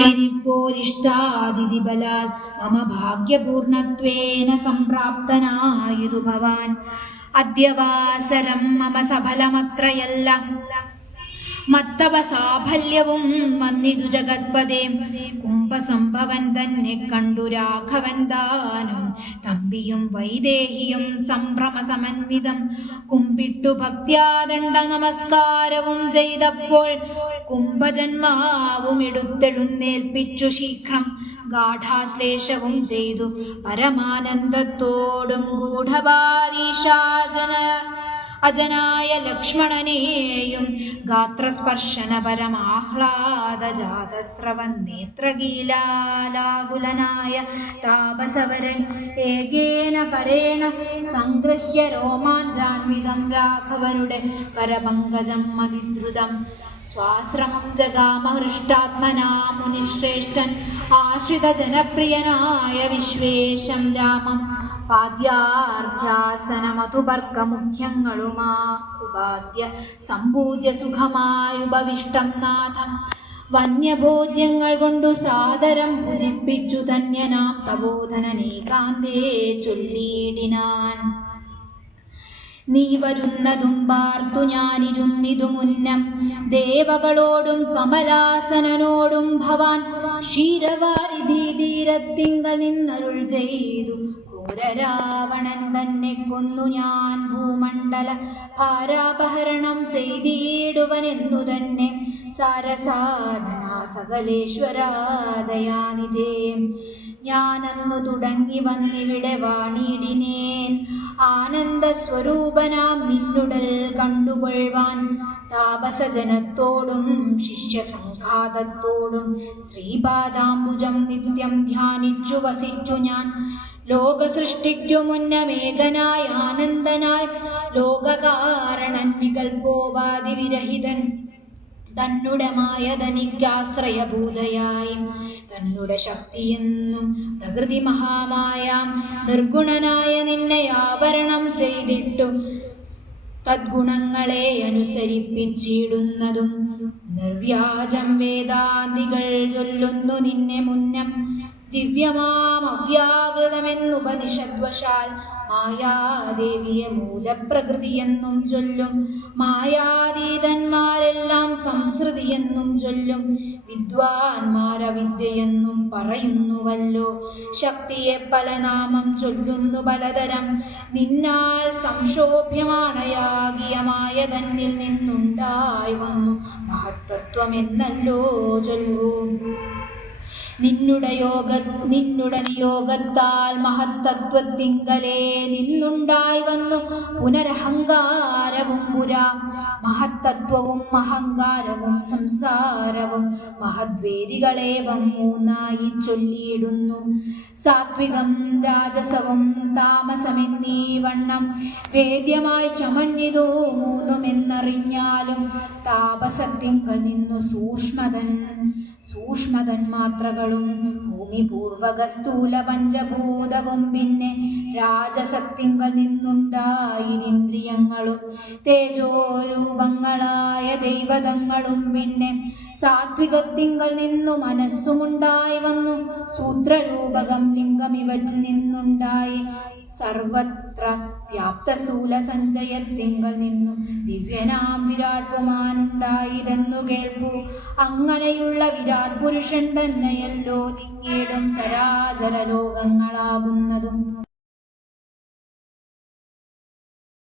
ആയിരിപ്പോരിഷ്ടാതിഥിബലാൽ മമ ഭാഗ്യപൂർണത്വേന സംപ്രാപ്തനായതു ഭവാൻ. അദ്യവാസരം മമ സഫലമത്രയല്ല മത്തവ സാഫല്യവും വന്നിതു ജഗത്പദേ. കുംഭസംഭവൻ തന്നെ കണ്ടു രാഘവൻ താനും തമ്പിയും വൈദേഹിയും സംഭ്രമസമന്വിതം കുമ്പിട്ടു ഭക്ത്യാദണ്ഡ നമസ്കാരവും ചെയ്തപ്പോൾ കുംഭജന്മാവും എടുത്തെഴുന്നേൽപ്പിച്ചു ശീഘ്രം ഗാഠാശ്ലേഷവും ചെയ്തു പരമാനന്ദത്തോടും ഗൂഢവാദീശാജന അജനായ ലക്ഷ്മണനെയും ഗാത്രസ്പർശന പരമാഹ്ലാദജാതസ്രവൻ നേത്രഗീലാലാകുലനായ താപസവരൻ ഏകേന കരേണ സംഗൃഹ്യ രോമാഞ്ചാൻവിതം രാഘവനുടെ കരപങ്കജം അതിദ്രുതം സ്വാശ്രമം ജഗാമഹൃഷ്ടാത്മനാ മുനിശ്രേഷ്ഠൻ ആശ്രിത ജനപ്രിയനായ വിശ്വേശം രാമം പാദ്യാർഘ്യാസനമധുപർക്കമുഖ്യങ്ങളുമാ ഉപാദ്യ സമ്പൂജ്യ സുഖമായുപവിഷ്ടം നാഥം വന്യഭോജ്യങ്ങൾ കൊണ്ടു സാദരം ഭുജിപ്പിച്ചു ധന്യനാം തപോധനനേകാന്തേ ചൊല്ലിയിടിനാൻ. നീ വരുന്നതും പാർത്തു ഞാനിരുന്നിതു മുന്നം ദേവകളോടും കമലാസനനോടും ഭവാൻ ക്ഷീരവാരിധി തീരത്തിങ്കൽ നിന്നരുൾ ചെയ്തു ക്രൂരരാവണൻ തന്നെ കൊന്നു ഞാൻ ഭൂമണ്ഡല ഭാരാപഹരണം ചെയ്തിടുവനെന്നു തന്നെ സാരസാരണ സകലേശ്വരാദയാനിധേ. ഞാനന്നു തുടങ്ങി വന്നിവിടെ വാണിടിനേൻ ആനന്ദസ്വരൂപനാം നിന്നുടൽ കണ്ടുകൊള്ളുവാൻ താപസജനത്തോടും ശിഷ്യസംഘാതത്തോടും ശ്രീപാദാംബുജം നിത്യം ധ്യാനിച്ചു വസിച്ചു ഞാൻ. ലോകസൃഷ്ടിക്കു മുന്നമേകനായ ആനന്ദനായി ലോകകാരണൻ വികൽപ്പോപാധിവിരഹിതൻ തന്നുടെ മായതനിക്കാശ്രയഭൂതയായി തന്നുടെ ശക്തിയെന്നും പ്രകൃതി മഹാമായാം നിർഗുണനായ നിന്നെ ആവരണം ചെയ്തിട്ടു തദ്ഗുണങ്ങളെ അനുസരിപ്പിച്ചിടുന്നതും നിർവ്യാജം വേദാന്തികൾ ചൊല്ലുന്നു നിന്നെ മുന്നം ദിവ്യമാം അവ്യാകൃതമെന്നുപനിഷദ്വശാൽ മായാദേവിയെ മൂലപ്രകൃതിയെന്നും ചൊല്ലും. മായാതീതന്മാരെല്ലാം സംസൃതിയെന്നും ചൊല്ലും. വിദ്വാൻമാരവിദ്യയെന്നും പറയുന്നുവല്ലോ. ശക്തിയെ പല നാമം ചൊല്ലുന്നു പലതരം. നിന്നാൽ സംക്ഷോഭ്യമാണയാകിയ മായ തന്നിൽ നിന്നുണ്ടായി വന്നു മഹത്തത്വമെന്നല്ലോ ചൊല്ലൂ. നിന്നുടെ നിയോഗത്താൽ മഹത്തത്വത്തിങ്കലേ നിന്നുണ്ടായി വന്നു പുനരഹങ്കാരവും പുരാ. മഹത്തത്വവും അഹങ്കാരവും സംസാരവും മഹദ്വേദികളേവം മൂന്നായി ചൊല്ലിയിടുന്നു. സാത്വികം രാജസവും താമസമെന്നീ വണ്ണം വേദ്യമായി ചമഞ്ഞിതോ മൂന്നുമെന്നറിഞ്ഞാലും താപസത്തിങ്കൽ നിന്നു സൂക്ഷ്മതൻ മാത്രകളും ഭൂമി പൂർവക സ്ഥൂല പഞ്ചഭൂതവും പിന്നെ രാജസത്തിങ്കൽ നിന്നുണ്ടായിരിന്ദ്രിയങ്ങളും തേജോരൂപങ്ങളായ ദൈവതങ്ങളും പിന്നെ സാത്വികത്തിങ്കൽ നിന്നു മനസ്സുമുണ്ടായി വന്നു. സൂത്രരൂപകം ലിംഗം ഇവറ്റിൽ നിന്നുണ്ടായി സർവത്ര വ്യാപ്ത സ്ഥൂല സഞ്ചയത്തിങ്കൽ നിന്നു ദിവ്യനാം വിരാട് പുമാനുണ്ടായതെന്നു കേൾപ്പു. അങ്ങനെയുള്ള വിരാട് പുരുഷൻ തന്നെയല്ലോ തിങ്ങിടും ചരാചര ലോകങ്ങളാകുന്നതും.